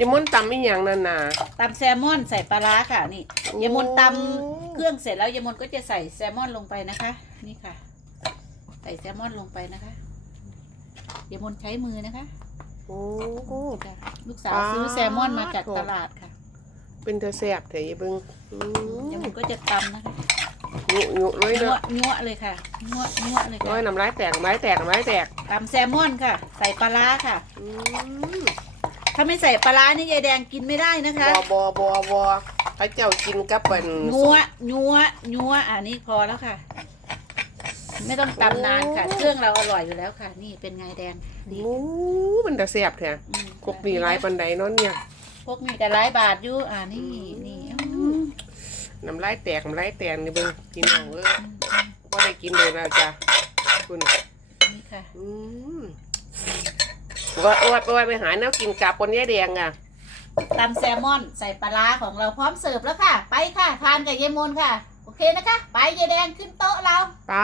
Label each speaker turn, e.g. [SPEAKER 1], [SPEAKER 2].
[SPEAKER 1] ยายมนต์ตำอีหยังนั่นน่ะ
[SPEAKER 2] ตำแซลมอนใส่ปลาร้าค่ะนี่ยายมนตำเครื่องเสร็จแล้วยายมนก็จะใส่แซลมอนลงไปนะคะ นี่ค่ะ ใส่แซลมอนลงไปนะคะยายมนใช้มือนะคะ
[SPEAKER 1] โอ้โห
[SPEAKER 2] ค่ะลูกสาว
[SPEAKER 1] ปลา
[SPEAKER 2] ซื้อแซลมอนมาจากตลาดค่ะ
[SPEAKER 1] เป็นตาแซ่บแท้ยายเบิ่งอืม
[SPEAKER 2] ยายมนก็จะตำนะคะ
[SPEAKER 1] ยุยุเลย
[SPEAKER 2] นั
[SPEAKER 1] เด้
[SPEAKER 2] ว
[SPEAKER 1] อ
[SPEAKER 2] นัวเลยค่ะนัวนัวเลย
[SPEAKER 1] โอ้
[SPEAKER 2] ค่ะ
[SPEAKER 1] ยน้ำลายแตกน้ำลายแตกน้ำลายแตก
[SPEAKER 2] ตำแซลมอนค่ะ ใส่ปลาร้าค่ะ
[SPEAKER 1] อืม
[SPEAKER 2] ถ้าไม่ใส่ปลาร้านี่ยายแดงกินไม่ได้นะคะ
[SPEAKER 1] บอบอบอบอพระเจ้ากินกับเป็น
[SPEAKER 2] นัวนัวนัวอ่านี่พอแล้วค่ะ ไม่ต้องตำนานค่ะ เครื่องเราอร่อยอยู่แล้วค่ะ นี่เป็นไงแดงดี
[SPEAKER 1] โอ้มันตาแซ่บแท้
[SPEAKER 2] อืม
[SPEAKER 1] กกนี่หลายปันใดเนาะเนี่ย
[SPEAKER 2] พวกนี้แต่หลายบาทอยู่อ่านี่นี่อืม
[SPEAKER 1] น้ำลายแตกน้ำลายแตกนี่เบิ่งพี่น้องเอ้ยบ่ได้กินเลยแล้วจ้ะคุณ
[SPEAKER 2] นี่ค่ะ
[SPEAKER 1] อืม ว่าว่าว่าไปหาแนวกินกับคนยายแดงอะ
[SPEAKER 2] ตำแซลมอนใส่ปลาร้าของเราพร้อมเสิร์ฟแล้วค่ะ ไปค่ะ ทานกับยายมนค่ะ โอเคนะคะ ไปยายแดงขึ้นโต๊ะเรา
[SPEAKER 1] ไป